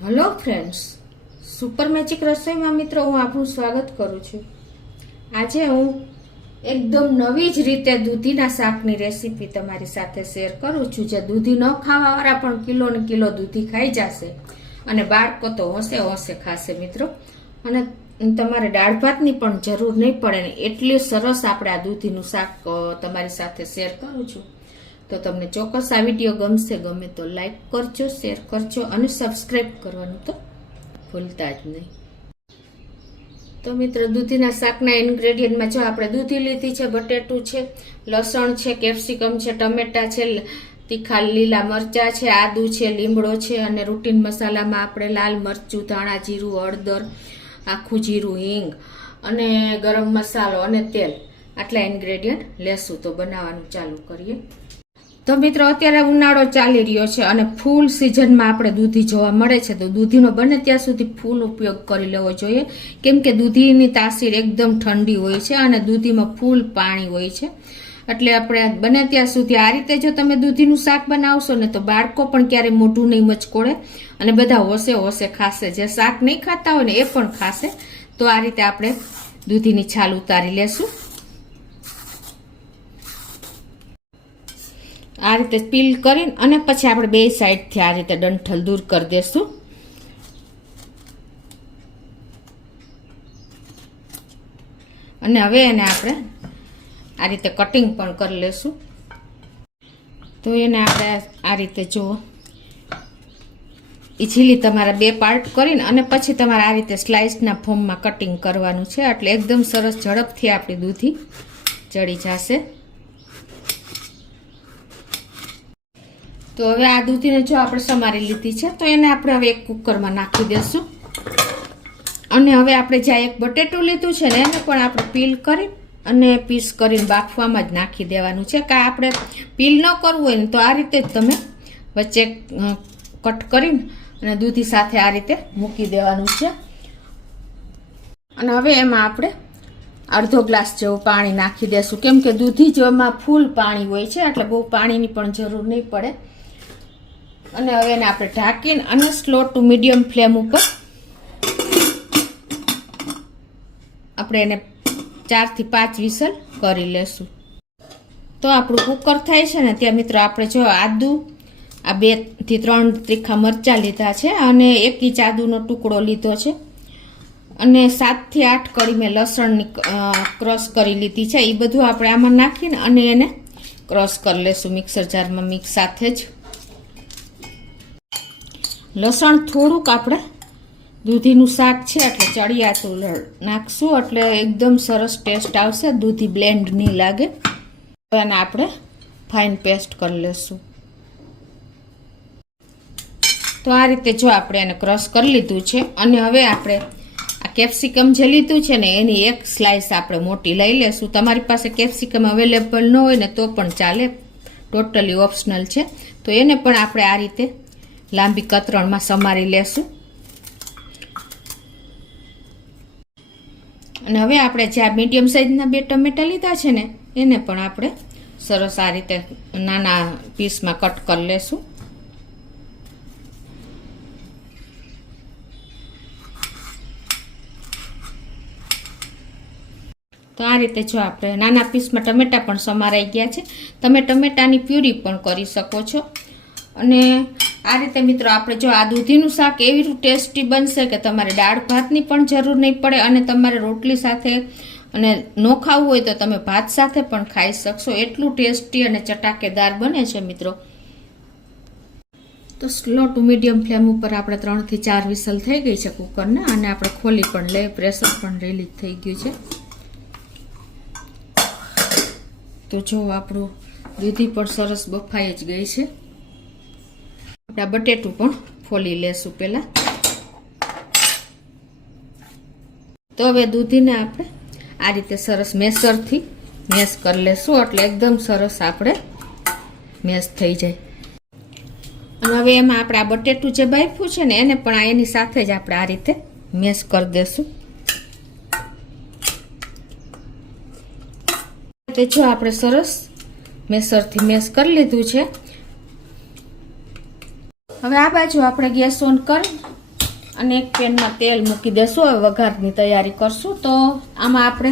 Hello friends, super magic રસોઈમાં મિત્રો હું આપનું સ્વાગત કરું છું। આજે હું એકદમ નવી જ રીતે દૂધીના શાકની રેસીપી તમારી સાથે શેર કરું છું। જે દૂધી ન ખાવાવાળા પણ કિલો ને કિલો દૂધી ખાઈ જશે અને બાળકો તો હોંશે હોંશે ખાશે મિત્રો। અને તમારે દાળ ભાતની પણ જરૂર નહીં પડે ને એટલી સરસ આપણે આ દૂધીનું શાક તમારી સાથે શેર કરું છું। તો તમને ચોક્કસ આ વિડીયો ગમશે, ગમે તો લાઈક કરજો, શેર કરજો અને સબસ્ક્રાઈબ કરવાનું તો ભૂલતા જ નહીં। તો મિત્રો દૂધીના શાકના ઇન્ગ્રેડિયન્ટમાં જો આપણે દૂધી લીધી છે, બટેટું છે, લસણ છે, કેપ્સિકમ છે, ટમેટા છે, તીખા લીલા મરચા છે, આદુ છે, લીમડો છે અને રૂટીન મસાલામાં આપણે લાલ મરચું, ધાણા જીરું, હળદર, આખું જીરું, હિંગ અને ગરમ મસાલો અને તેલ, આટલા ઇન્ગ્રેડિયન્ટ લેશું। તો બનાવવાનું ચાલુ કરીએ। તો મિત્રો અત્યારે ઉનાળો ચાલી રહ્યો છે અને ફૂલ સિઝનમાં આપણે દૂધી જોવા મળે છે, તો દૂધીનો બને ત્યાં સુધી ફૂલ ઉપયોગ કરી લેવો જોઈએ, કેમ કે દૂધીની તાસીર એકદમ ઠંડી હોય છે અને દૂધીમાં ફૂલ પાણી હોય છે। એટલે આપણે બને ત્યાં સુધી આ રીતે જો તમે દૂધીનું શાક બનાવશો ને તો બાળકો પણ ક્યારેય મોઢું નહીં મચકોડે અને બધા હોશે હોશે ખાશે। જે શાક નહીં ખાતા હોય ને એ પણ ખાશે। તો આ રીતે આપણે દૂધીની છાલ ઉતારી લેશું। આ રીતે પીલ કરીને અને પછી આપણે બે સાઈડથી આ રીતે ડંઠલ દૂર કરી દેશું। અને હવે એને આપણે આ રીતે કટિંગ પણ કરી લેશું। તો એને આપણે આ રીતે જુઓ ઇઝીલી તમારા બે પાર્ટ કરીને અને પછી તમારે આ રીતે સ્લાઇસના ફોર્મમાં કટિંગ કરવાનું છે, એટલે એકદમ સરસ ઝડપથી આપણી દૂધી ચડી જશે। તો હવે આ દૂધીને જો આપણે સમારી લીધી છે તો એને આપણે હવે એક કુકરમાં નાખી દેશું। અને હવે આપણે જ્યાં એક બટેટું લીધું છે ને એને પણ આપણે પીલ કરી અને પીસ કરીને બાફવામાં જ નાખી દેવાનું છે। કે આપણે પીલ ન કરવું હોય ને તો આ રીતે જ તમે વચ્ચે કટ કરીને અને દૂધી સાથે આ રીતે મૂકી દેવાનું છે। અને હવે એમાં આપણે અડધો ગ્લાસ જેવું પાણી નાખી દેશું, કેમ કે દૂધી જેમાં ફૂલ પાણી હોય છે એટલે બહુ પાણીની પણ જરૂર નહીં પડે। અને હવે એને આપણે ઢાંકીને અને સ્લો ટુ મીડિયમ ફ્લેમ ઉપર આપણે એને 4 થી 5 વિસલ કરી લેશું। તો આપણું કુકર થાય છે ને ત્યાં મિત્રો આપણે જો આદુ આ 2 થી 3 તીખા મરચા લીધા છે અને 1 ઇંચ આદુનો ટુકડો લીધો છે અને 7 થી 8 કળી મેં લસણની ક્રશ કરી લીધી છે। એ બધું આપણે આમાં નાખીને અને એને ક્રશ કરી લેશું મિક્સર જારમાં મિક્સ સાથે જ। લસણ થોડુંક આપણે દૂધીનું શાક છે એટલે ચડિયાતું નાખશું એટલે એકદમ સરસ ટેસ્ટ આવશે, દૂધી બ્લેન્ડ નહીં લાગે। અને આપણે ફાઇન પેસ્ટ કરી લેશું। તો આ રીતે જો આપણે એને ક્રશ કરી લીધું છે અને હવે આપણે આ કેપ્સિકમ જે લીધું છે ને એની એક સ્લાઇસ આપણે મોટી લઈ લેશું। તમારી પાસે કેપ્સિકમ અવેલેબલ ન હોય ને તો પણ ચાલે, ટોટલી ઓપ્શનલ છે। તો એને પણ આપણે આ રીતે લાંબી કતરણમાં સમારી લેશું। અને હવે આપણે જે આ મીડિયમ સાઇઝના 2 ટમેટા લીધા છે ને એને પણ આપણે સરસ આ રીતે નાના પીસમાં કટ કરી લેશું। તો આ રીતે જો આપણે નાના પીસમાં ટમેટા પણ સમારાઈ ગયા છે, તમે ટમેટાની પ્યુરી પણ કરી શકો છો। અને આ રીતે મિત્રો આપણે જો આ દૂધીનું શાક એવી ટેસ્ટી બનશે કે તમારે દાળ ભાતની પણ જરૂર નહીં પડે અને તમારે રોટલી સાથે અને ન ખાવું હોય તો તમે ભાત સાથે પણ ખાઈ શકશો, એટલું ટેસ્ટી અને ચટાકેદાર બને છે મિત્રો। તો સ્લો ટુ મીડિયમ ફ્લેમ ઉપર આપણે 3 થી 4 વિસલ થઈ ગઈ છે કુકરના અને આપણે ખોલી પણ લઈ, પ્રેશર પણ રિલીઝ થઈ ગયું છે। તો જો આપણું દૂધી પણ સરસ બફાઈ જ ગઈ છે। આપણે બટેટું પણ ફોલી લેશું પહેલા। તો હવે દૂધીને આપણે આ રીતે સરસ મેસરથી મેશ કરી લેશું એટલે એકદમ સરસ આપણે મેશ થઈ જાય। અને હવે એમાં આપણે આ બટેટું જે બાફ્યું છે ને એને પણ એની સાથે જ આપણે આ રીતે મેશ કરી દેશું। તે જો આપણે સરસ મેસરથી મેશ કરી લીધું છે। હવે આ બાજુ આપણે ગેસ ઓન કરી અને એક પેનમાં તેલ મૂકી દેશું. હવે વઘારની તૈયારી કરશું. તો આમાં આપણે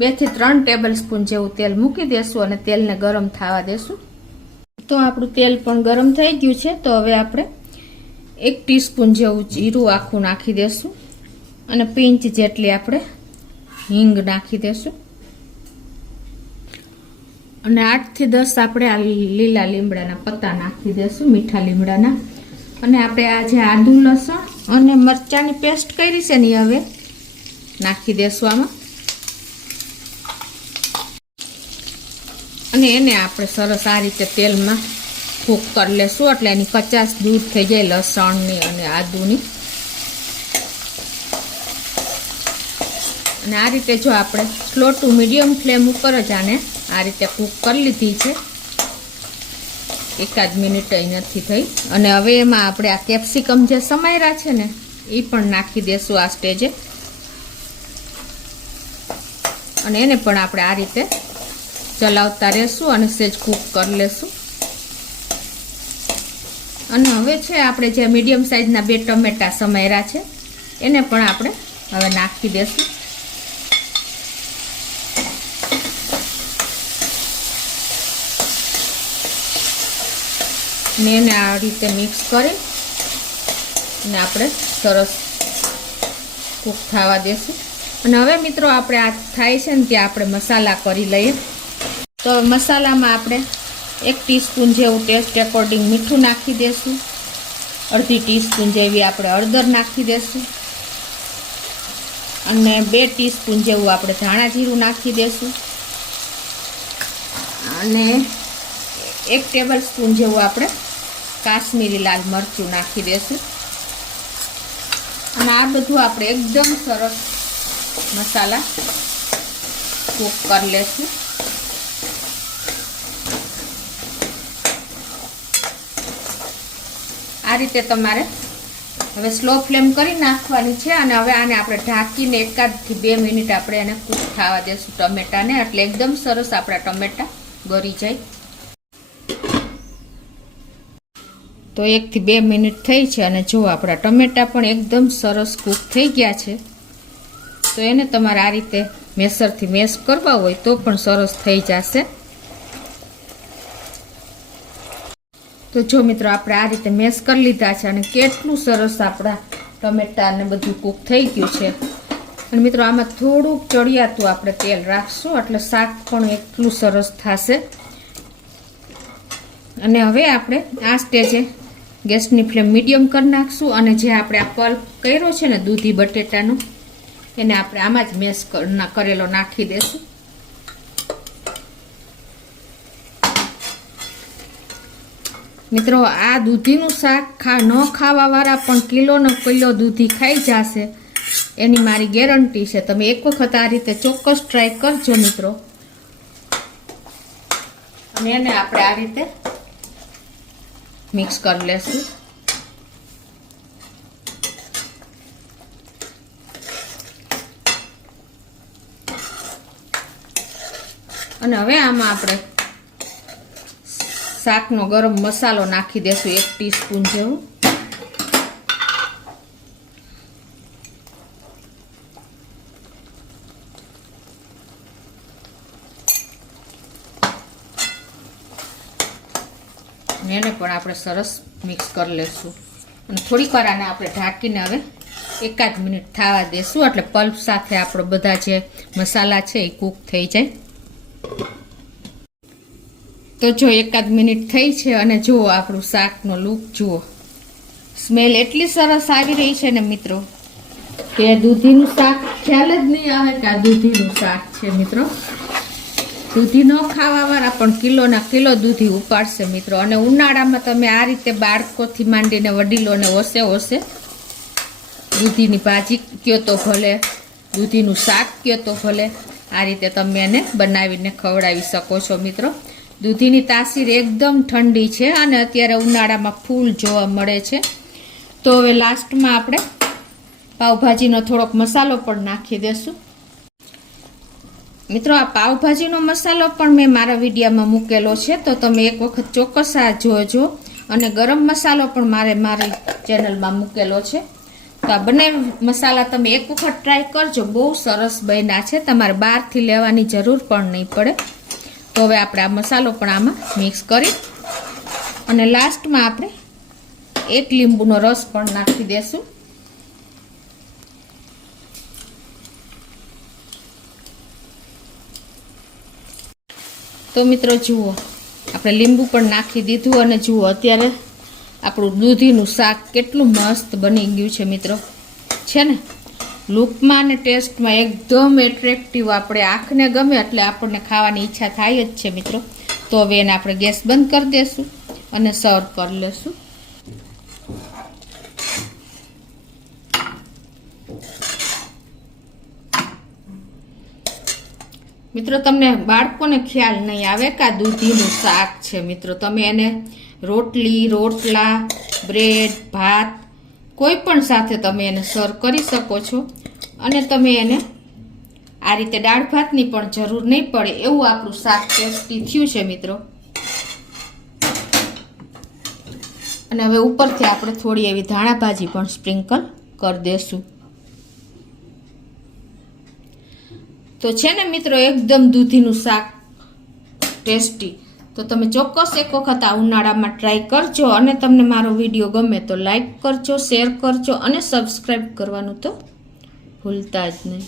2 થી 3 ટેબલ સ્પૂન જેવું તેલ મૂકી દેશું અને તેલને ગરમ થવા દેશું. તો આપણું તેલ પણ ગરમ થઈ ગયું છે. તો હવે આપણે 1 ટીસ્પૂન જેવું જીરું આખું નાખી દેશું અને પિંચ જેટલી આપણે હિંગ નાખી દેશું અને 8 થી 10 આપણે આ લીલા લીમડાના પત્તા નાખી દેશું, મીઠા લીમડાના. અને આપણે આ જે આદુ લસણ અને મરચાંની પેસ્ટ કરી છે ને હવે નાખી દેશું આમાં અને એને આપણે સરસ આ રીતે તેલમાં કૂક કરી લેશું એટલે એની કચાશ દૂર થઈ જાય લસણની અને આદુની. અને આ રીતે જો આપણે સ્લો ટુ મીડિયમ ફ્લેમ ઉપર જ આને આ રીતે કૂક કરી લીધી છે. 1 મિનિટ નથી થઈ. અને હવે એમાં આપણે આ કેપ્સિકમ જે સમાર્યા છે ને એ પણ નાખી દેશું આ સ્ટેજે અને એને પણ આપણે આ રીતે ચલાવતા રહેશું અને સેજ કૂક કરી લેશું. અને હવે છે આપણે જે મીડિયમ સાઈઝના 2 ટમેટા સમાર્યા છે એને પણ આપણે હવે નાખી દેશું ને એને આ રીતે મિક્સ કરી અને આપણે સરસ કૂક થવા દેશું. અને હવે મિત્રો આપણે આ થાય છે ને ત્યાં આપણે મસાલા કરી લઈએ. તો મસાલામાં આપણે 1 ટીસ્પૂન જેવું ટેસ્ટ એકોર્ડિંગ મીઠું નાખી દેશું, 1/2 ટીસ્પૂન જેવી આપણે હળદર નાખી દેશું અને 2 ટીસ્પૂન જેવું આપણે ધાણા જીરું નાખી દેશું અને 1 ટેબલ સ્પૂન જેવું આપણે કાશ્મીરી લાલ મરચું નાખી દેશું. અને આ બધું આપણે એકદમ સરસ મસાલા કૂક કરી લેશું. આ રીતે તમારે હવે સ્લો ફ્લેમ કરી નાખવાની છે અને હવે આને આપણે ઢાંકીને 1 થી 2 મિનિટ આપણે એને કૂક થવા દેશું ટમેટાને, એટલે એકદમ સરસ આપણા ટમેટા ગળી જાય. તો 1 થી 2 મિનિટ થઈ છે અને જો આપણા ટમેટા પણ એકદમ સરસ કૂક થઈ ગયા છે. તો એને તમારે આ રીતે મેસરથી મેશ કરવા હોય તો પણ સરસ થઈ જશે. તો જો મિત્રો આપણે આ રીતે મેશ કરી લીધા છે અને કેટલું સરસ આપણા ટમેટા ને બધું કૂક થઈ ગયું છે. અને મિત્રો આમાં થોડુંક ચડિયાતું આપણે તેલ રાખશું એટલે શાક પણ એટલું સરસ થશે. અને હવે આપણે આ સ્ટેજે ગેસની ફ્લેમ મીડિયમ કરી નાખશું અને જે આપણે આ પલ્પ કર્યો છે ને દૂધી બટેટાનો એને આપણે આમાં જ મેશ કરેલો નાખી દેશું. મિત્રો આ દૂધીનું શાક ન ખાવાવાળા પણ કિલોનો કિલો દૂધી ખાઈ જશે એની મારી ગેરંટી છે. તમે એક વખત આ રીતે ચોક્કસ ટ્રાય કરજો મિત્રો. અને એને આપણે આ રીતે મિક્સ કરી લેશું. અને હવે આમાં આપણે શાકનો ગરમ મસાલો નાખી દેશું 1 ટીસ્પૂન જેવું. એને પણ આપણે સરસ મિક્સ કરી લેશું અને થોડીક વાર આને આપણે ઢાંકીને હવે 1 મિનિટ થવા દેશું એટલે પલ્પ સાથે આપણો બધા જે મસાલા છે એ કૂક થઈ જાય. તો જો 1 મિનિટ થઈ છે અને જુઓ આપણું શાકનો લુક જુઓ, સ્મેલ એટલી સરસ આવી રહી છે ને મિત્રો કે દૂધીનું શાક ખ્યાલ જ નહીં આવે કે આ દૂધીનું શાક છે. મિત્રો દૂધી ન ખાવાવાળા પણ કિલોના કિલો દૂધી ઉપાડશે મિત્રો. અને ઉનાળામાં તમે આ રીતે બાળકોથી માંડીને વડીલોને ઓસે દૂધીની ભાજી કયો તો ભલે, દૂધીનું શાક કયો તો ભલે, આ રીતે તમે એને બનાવીને ખવડાવી શકો છો મિત્રો. દૂધીની તાસીર એકદમ ઠંડી છે અને અત્યારે ઉનાળામાં ફૂલ જોવા મળે છે. તો હવે લાસ્ટમાં આપણે પાવભાજીનો થોડોક મસાલો પણ નાખી દેશું. મિત્રો આ પાવભાજીનો મસાલો પણ મેં મારા વિડીયોમાં મૂકેલો છે તો તમે એક વખત ચોક્કસ આ જોજો. અને ગરમ મસાલો પણ મારી ચેનલમાં મૂકેલો છે તો આ બંને મસાલા તમે એક વખત ટ્રાય કરજો, બહુ સરસ બન્યા છે, તમારે બહારથી લેવાની જરૂર પણ નહીં પડે. તો હવે આપણે આ મસાલો પણ આમાં મિક્સ કરી અને લાસ્ટમાં આપણે 1 લીંબુનો રસ પણ નાખી દેશું. તો મિત્રો જુઓ, આપણે લીંબુ પણ નાખી દીધું અને જુઓ અત્યારે આપણું દૂધીનું શાક કેટલું મસ્ત બની ગયું છે મિત્રો. છે ને, લુકમાં અને ટેસ્ટમાં એકદમ એટ્રેક્ટિવ, આપણે આંખને ગમે એટલે આપણને ખાવાની ઈચ્છા થાય જ છે મિત્રો. તો હવે એને આપણે ગેસ બંધ કરી દઈશું અને સર્વ કરી લેશું. મિત્રો તમને બાળકોને ખ્યાલ નહીં આવે કે આ દૂધીનું શાક છે મિત્રો. તમે એને રોટલી, રોટલા, બ્રેડ, ભાત કોઈ પણ સાથે તમે એને સર્વ કરી શકો છો. અને તમે એને આ રીતે દાળ ભાતની પણ જરૂર નહીં પડે એવું આપણું શાક ટેસ્ટી થયું છે મિત્રો. અને હવે ઉપરથી આપણે થોડી એવી ધાણા ભાજી પણ સ્પ્રિંકલ કરી દેશું. તો છે ને મિત્રો એકદમ દૂધીનું શાક ટેસ્ટી. તો તમે ચોક્કસ એક વખત આ ઉનાળામાં ટ્રાય કરજો. અને તમને મારો વિડીયો ગમે તો લાઈક કરજો, શેર કરજો અને સબસ્ક્રાઈબ કરવાનું તો ભૂલતા જ નહીં.